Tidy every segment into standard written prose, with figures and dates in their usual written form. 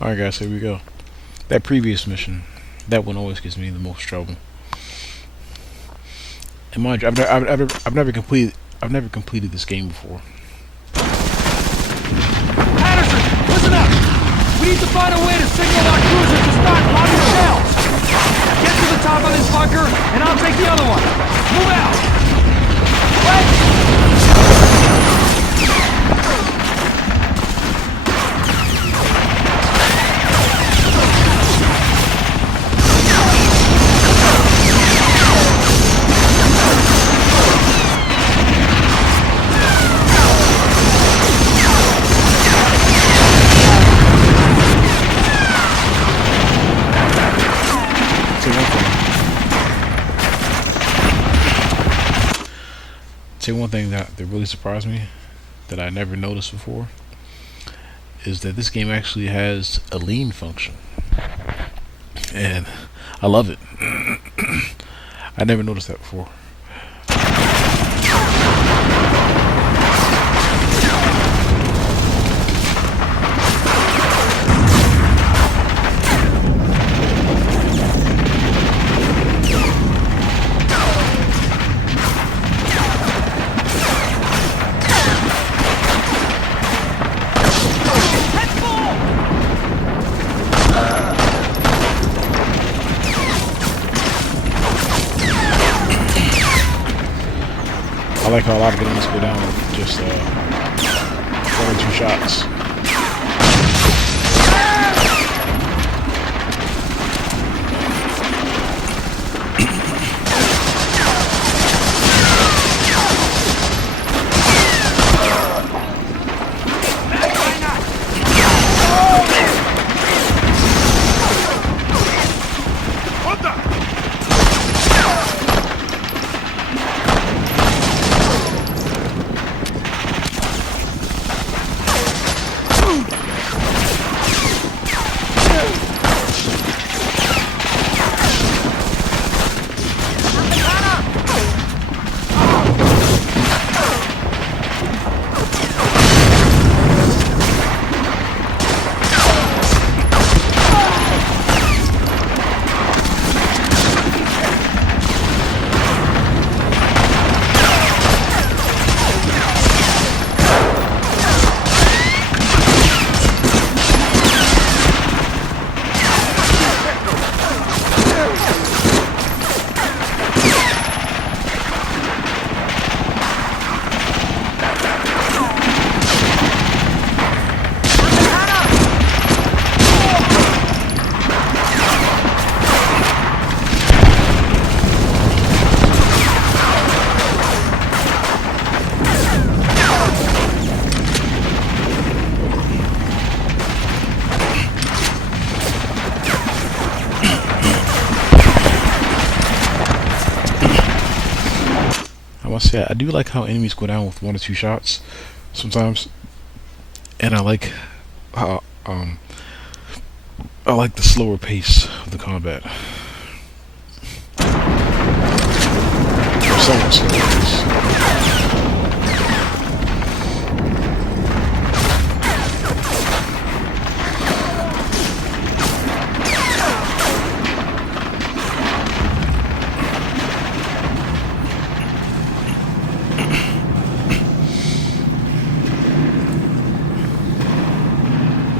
Alright guys, here we go. That previous mission, that one always gives me the most trouble. And mind you, I've never completed this game before. Patterson, listen up! We need to find a way to signal our cruisers to start loading shells! Get to the top of this bunker, and I'll take the other one. Move out! Wait! Say one thing that really surprised me that I never noticed before is that this game actually has a lean function, and I love it. I never noticed that before. I like how a lot of enemies go down with just 1 or 2 shots. Yeah, I do like how enemies go down with 1 or 2 shots sometimes, and I like how I like the slower pace of the combat. Or somewhat slower pace.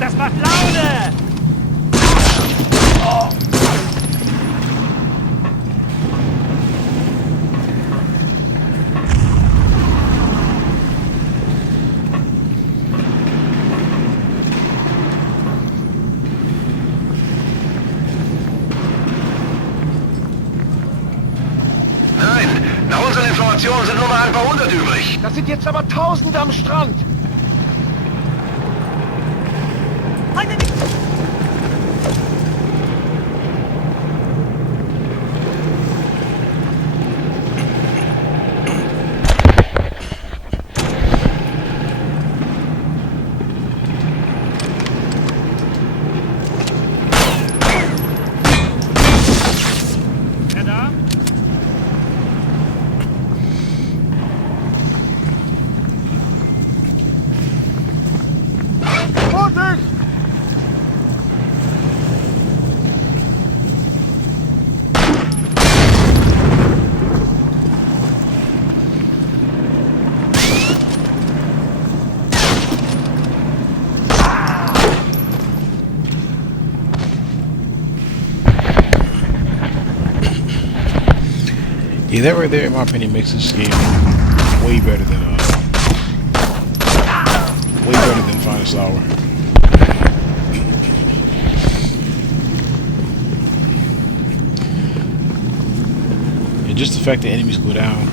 Das macht Laune! Oh. Nein, nach unseren Informationen sind nur mal ein paar 100 übrig. Das sind jetzt aber Tausende am Strand! Yeah, that right there, in my opinion, makes this game way better than Finest Hour. And just the fact that enemies go down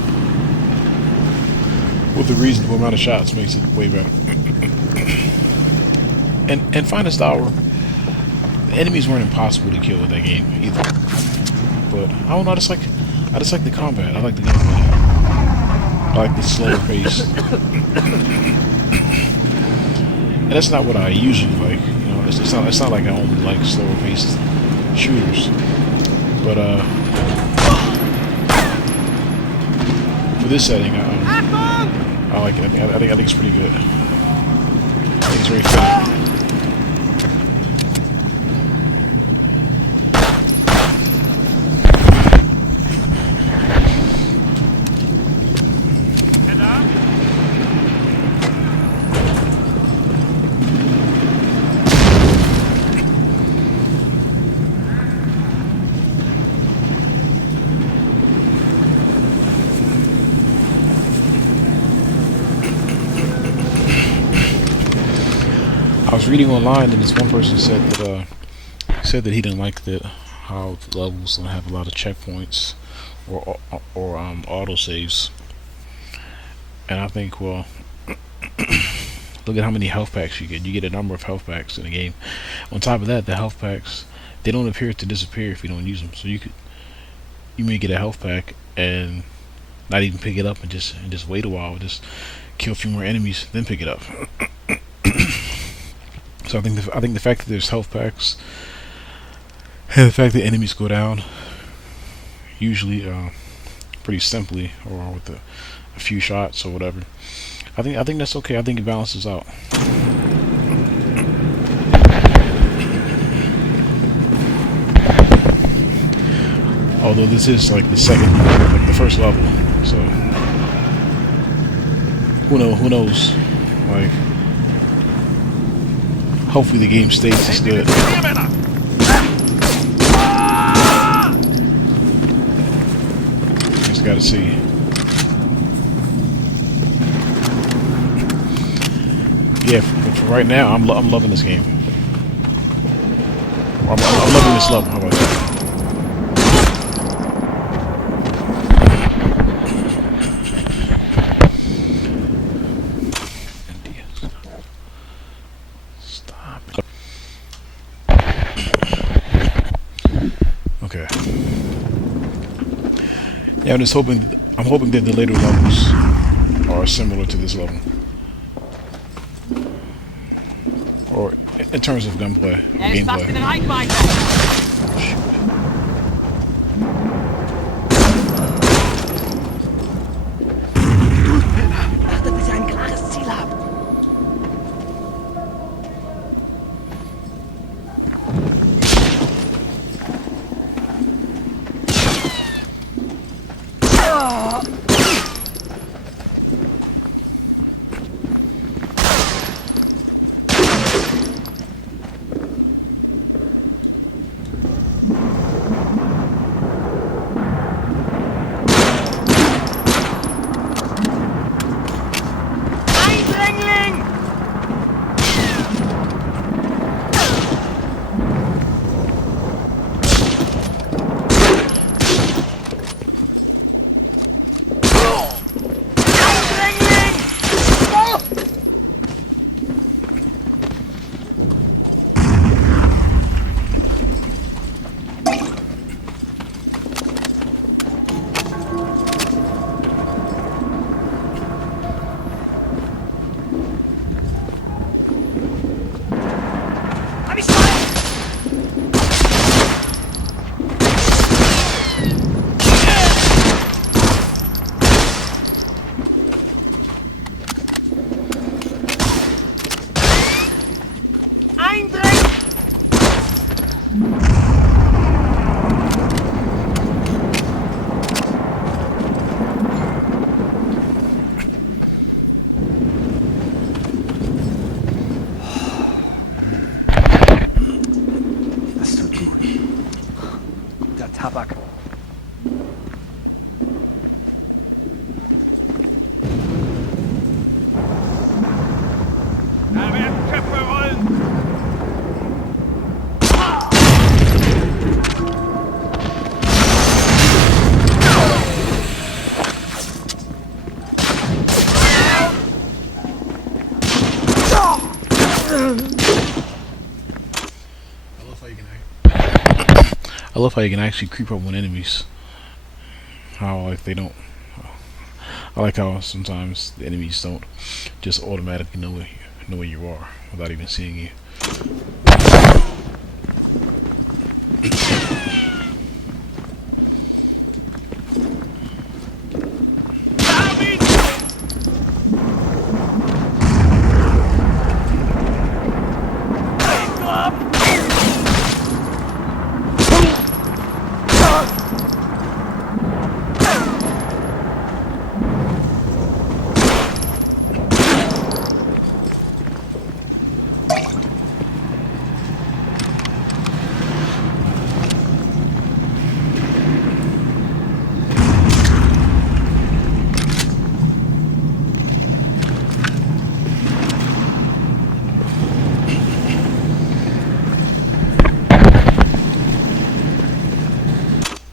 with a reasonable amount of shots makes it way better. And Finest Hour, the enemies weren't impossible to kill in that game either. But I don't know, I just like the combat. I like the gameplay. I like the slower pace. And that's not what I usually like. You know, it's not like I only like slower paced shooters. But for this setting, I like it. I think it's pretty good. I think it's very fitting. I was reading online, and this one person said that he didn't like that how the levels don't have a lot of checkpoints or auto saves. And I think, well, look at how many health packs you get. You get a number of health packs in the game. On top of that, the health packs, they don't appear to disappear if you don't use them. So you may get a health pack and not even pick it up and just wait a while, just kill a few more enemies, then pick it up. So I think the fact that there's health packs and the fact that enemies go down usually pretty simply or with a few shots or whatever, I think that's okay. I think it balances out. Although this is like the first level, so who knows? Like, hopefully the game stays as good. Just gotta see. Yeah, for right now, I'm loving this game. I'm loving this level. How about that? Okay. Yeah, I'm hoping that the later levels are similar to this level, or in terms of gameplay. Warte, bis ihr ein klares Ziel habt. Tabak. I love how you can actually creep up on enemies. How like they don't. I like how sometimes the enemies don't just automatically know where you are without even seeing you.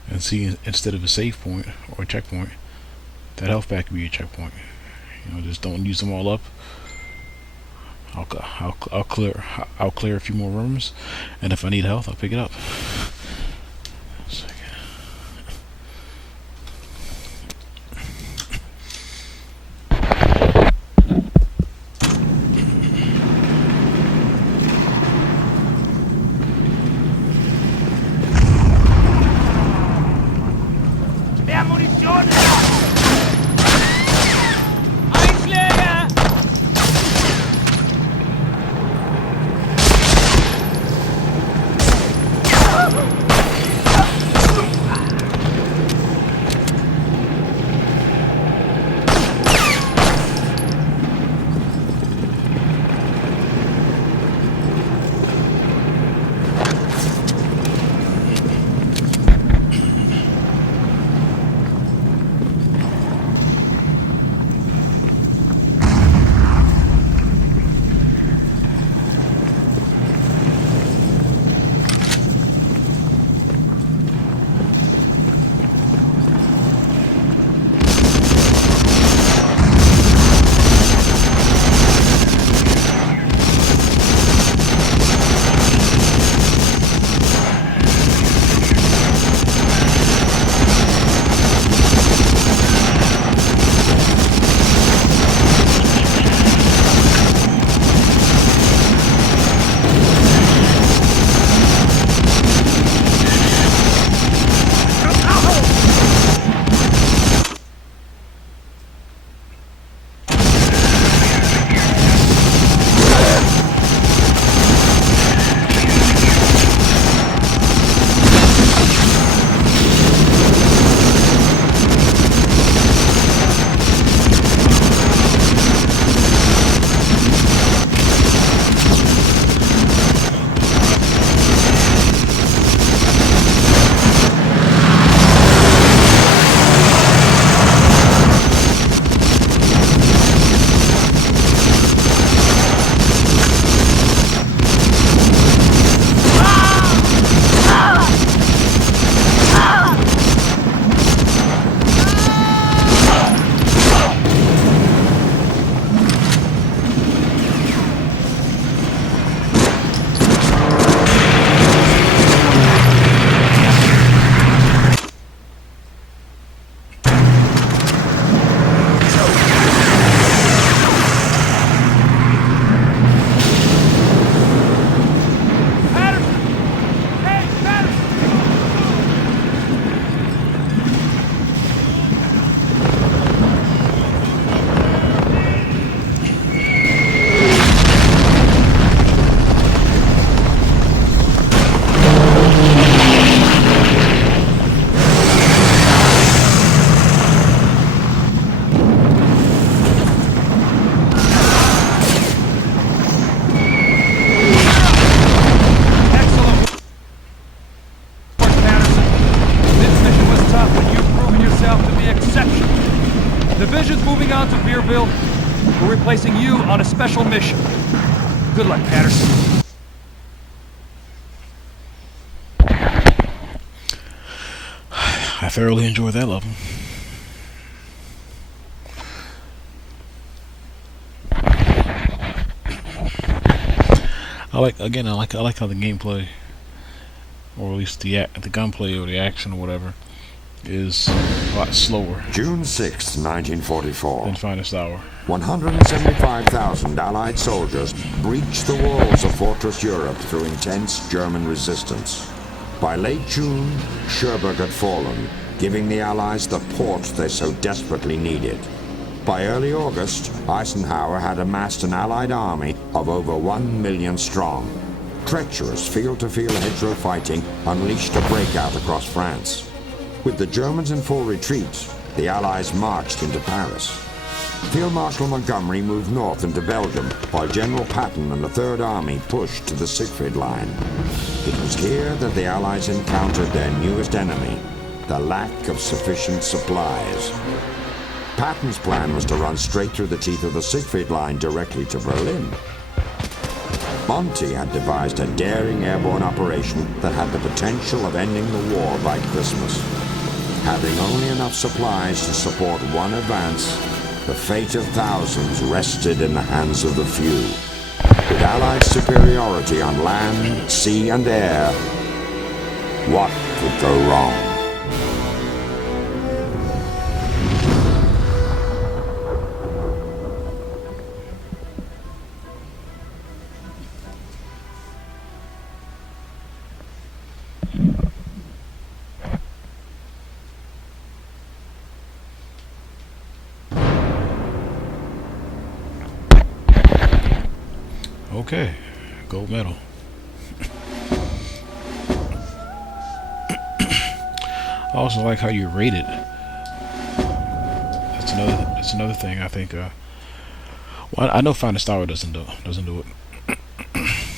And see, instead of a save point or a checkpoint, that health pack could be a checkpoint. You know, just don't use them all up. I'll clear a few more rooms, and if I need health, I'll pick it up. Mehr Munition! Einschläge! Division's moving on to Beerville. We're replacing you on a special mission. Good luck, Patterson. I thoroughly enjoyed that level. I like how the gameplay or at least the gunplay or the action or whatever, is a lot slower June 6, 1944. than Finest Hour. 175,000 Allied soldiers breached the walls of Fortress Europe through intense German resistance. By late June, Cherbourg had fallen, giving the Allies the port they so desperately needed. By early August, Eisenhower had amassed an Allied army of over 1 million strong. Treacherous field-to-field hedgerow fighting unleashed a breakout across France. With the Germans in full retreat, the Allies marched into Paris. Field Marshal Montgomery moved north into Belgium, while General Patton and the Third Army pushed to the Siegfried Line. It was here that the Allies encountered their newest enemy, the lack of sufficient supplies. Patton's plan was to run straight through the teeth of the Siegfried Line directly to Berlin. Monty had devised a daring airborne operation that had the potential of ending the war by Christmas. Having only enough supplies to support one advance, the fate of thousands rested in the hands of the few. With Allied superiority on land, sea, and air, what could go wrong? Okay, gold medal. I also like how you rate it. That's another thing I think. Well, I know Finest Hour doesn't do it,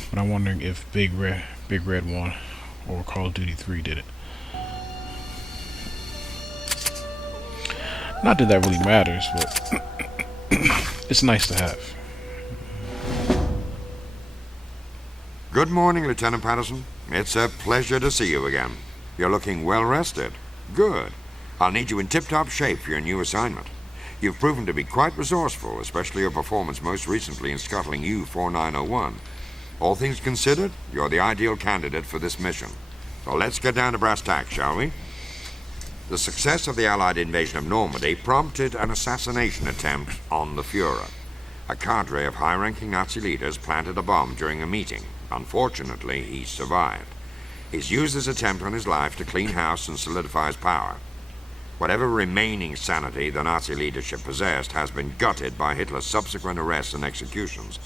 but I'm wondering if Big Red 1 or Call of Duty 3 did it. Not that that really matters, but it's nice to have. Good morning, Lieutenant Patterson. It's a pleasure to see you again. You're looking well rested. Good. I'll need you in tip-top shape for your new assignment. You've proven to be quite resourceful, especially your performance most recently in scuttling U-4901. All things considered, you're the ideal candidate for this mission. So let's get down to brass tacks, shall we? The success of the Allied invasion of Normandy prompted an assassination attempt on the Fuhrer. A cadre of high-ranking Nazi leaders planted a bomb during a meeting. Unfortunately, he survived. He's used this attempt on his life to clean house and solidify his power. Whatever remaining sanity the Nazi leadership possessed has been gutted by Hitler's subsequent arrests and executions.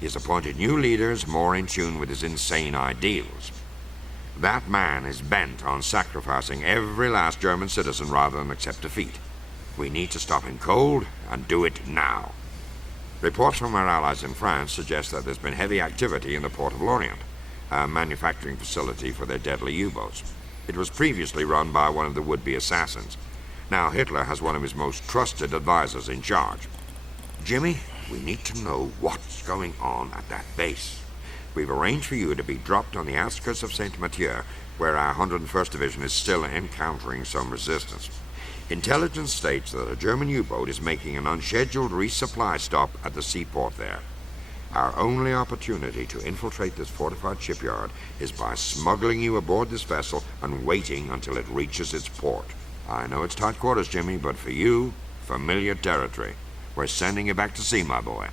He has appointed new leaders more in tune with his insane ideals. That man is bent on sacrificing every last German citizen rather than accept defeat. We need to stop him cold and do it now. Reports from our allies in France suggest that there's been heavy activity in the port of Lorient, a manufacturing facility for their deadly U-boats. It was previously run by one of the would-be assassins. Now Hitler has one of his most trusted advisors in charge. Jimmy, we need to know what's going on at that base. We've arranged for you to be dropped on the outskirts of Saint-Mathieu, where our 101st Division is still encountering some resistance. Intelligence states that a German U-boat is making an unscheduled resupply stop at the seaport there. Our only opportunity to infiltrate this fortified shipyard is by smuggling you aboard this vessel and waiting until it reaches its port. I know it's tight quarters, Jimmy, but for you, familiar territory. We're sending you back to sea, my boy.